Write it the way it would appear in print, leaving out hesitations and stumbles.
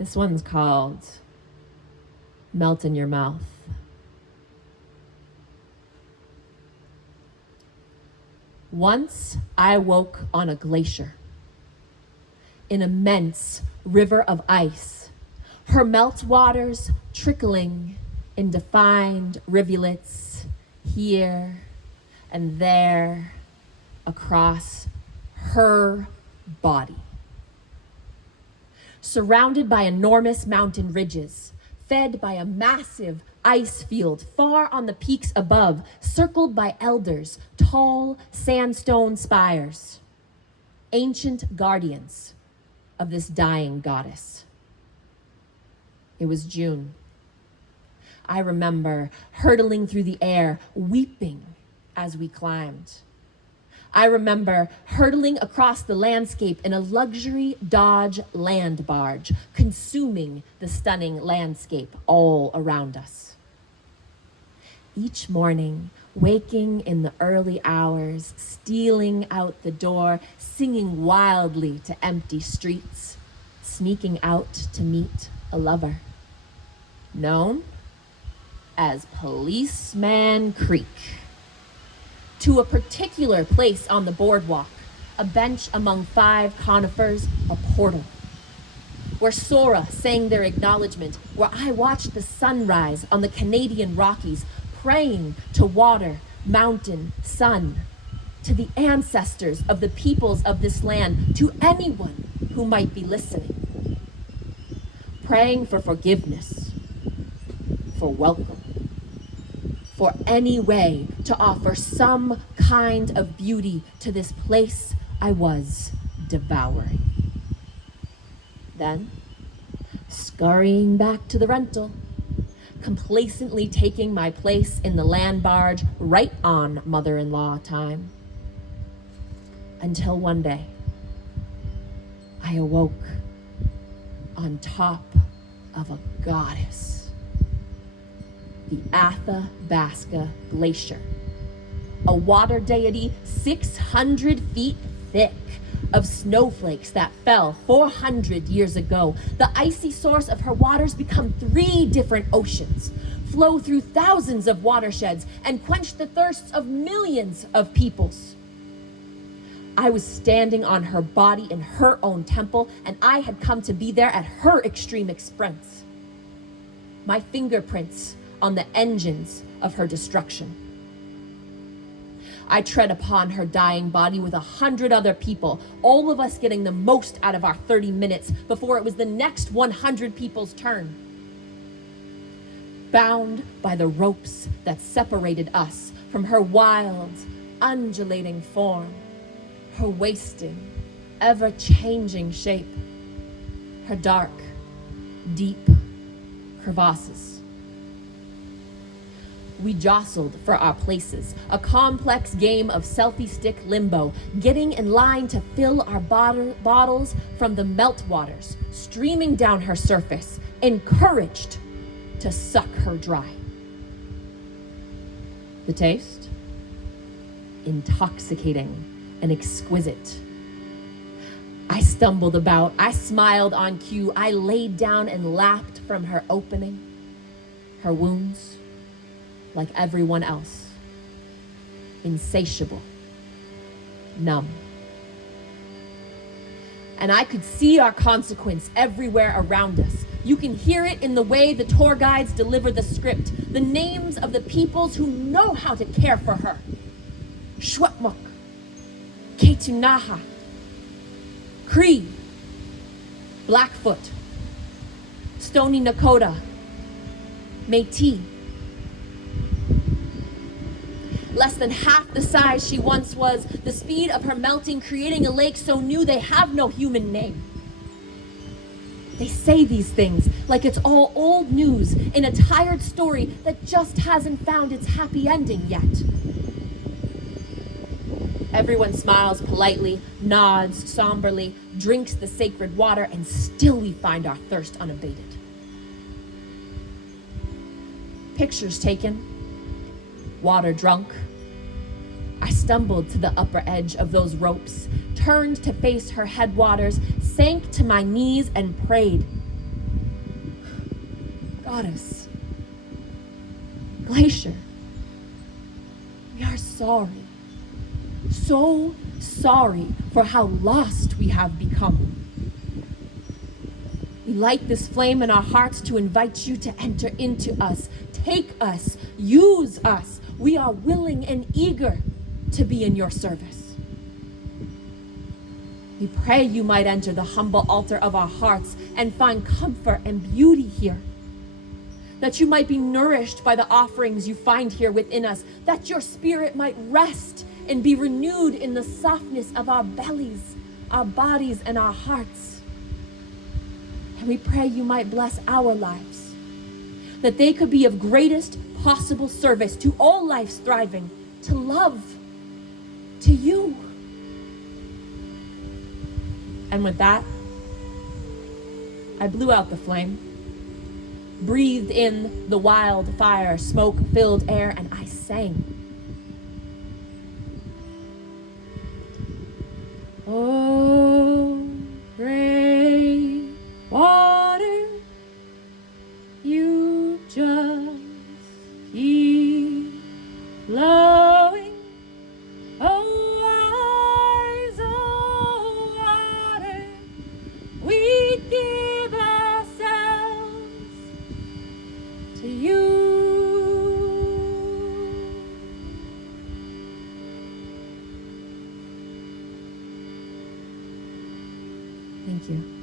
This one's called Melt in Your Mouth. Once I woke on a glacier, an immense river of ice, her meltwaters trickling in defined rivulets here and there across her body. Surrounded by enormous mountain ridges, fed by a massive ice field far on the peaks above, circled by elders, tall sandstone spires, ancient guardians of this dying goddess. It was June. I remember hurtling through the air, weeping as we climbed. I remember hurtling across the landscape in a luxury Dodge land barge, consuming the stunning landscape all around us. Each morning, waking in the early hours, stealing out the door, singing wildly to empty streets, sneaking out to meet a lover, known as Policeman Creek. To a particular place on the boardwalk, a bench among 5 conifers, a portal, where Sora sang their acknowledgement, where I watched the sunrise on the Canadian Rockies, praying to water, mountain, sun, to the ancestors of the peoples of this land, to anyone who might be listening, praying for forgiveness, for welcome, for any way to offer some kind of beauty to this place I was devouring. Then, scurrying back to the rental, complacently taking my place in the land barge right on mother-in-law time. Until one day, I awoke on top of a goddess. The Athabasca Glacier, a water deity 600 feet thick of snowflakes that fell 400 years ago. The icy source of her waters become 3 different oceans, flow through thousands of watersheds, and quench the thirsts of millions of peoples. I was standing on her body in her own temple, and I had come to be there at her extreme expense. My fingerprints on the engines of her destruction. I tread upon her dying body with 100 other people, all of us getting the most out of our 30 minutes before it was the next 100 people's turn. Bound by the ropes that separated us from her wild, undulating form, her wasting, ever-changing shape, her dark, deep crevasses. We jostled for our places, a complex game of selfie stick limbo, getting in line to fill our bottles from the meltwaters, streaming down her surface, encouraged to suck her dry. The taste? Intoxicating and exquisite. I stumbled about, I smiled on cue, I laid down and lapped from her opening, her wounds, like everyone else, insatiable, numb. And I could see our consequence everywhere around us. You can hear it in the way the tour guides deliver the script, the names of the peoples who know how to care for her. Shwepmuk, Ketunaha, Cree, Blackfoot, Stony Nakota, Métis. Less than half the size she once was, the speed of her melting creating a lake so new they have no human name. They say these things like it's all old news in a tired story that just hasn't found its happy ending yet. Everyone smiles politely, nods somberly, drinks the sacred water, and still we find our thirst unabated. Pictures taken, water drunk. I stumbled to the upper edge of those ropes, turned to face her headwaters, sank to my knees and prayed. Goddess, Glacier, we are sorry, so sorry for how lost we have become. We light this flame in our hearts to invite you to enter into us, take us, use us. We are willing and eager to be in your service. We pray you might enter the humble altar of our hearts and find comfort and beauty here. That you might be nourished by the offerings you find here within us, that your spirit might rest and be renewed in the softness of our bellies, our bodies, and our hearts. And we pray you might bless our lives, that they could be of greatest possible service to all life's thriving, to love, to you. And with that, I blew out the flame, breathed in the wildfire, smoke-filled air, and I sang. Oh, great water, you just keep flowing. Oh, wise water, we give ourselves to you. Thank you.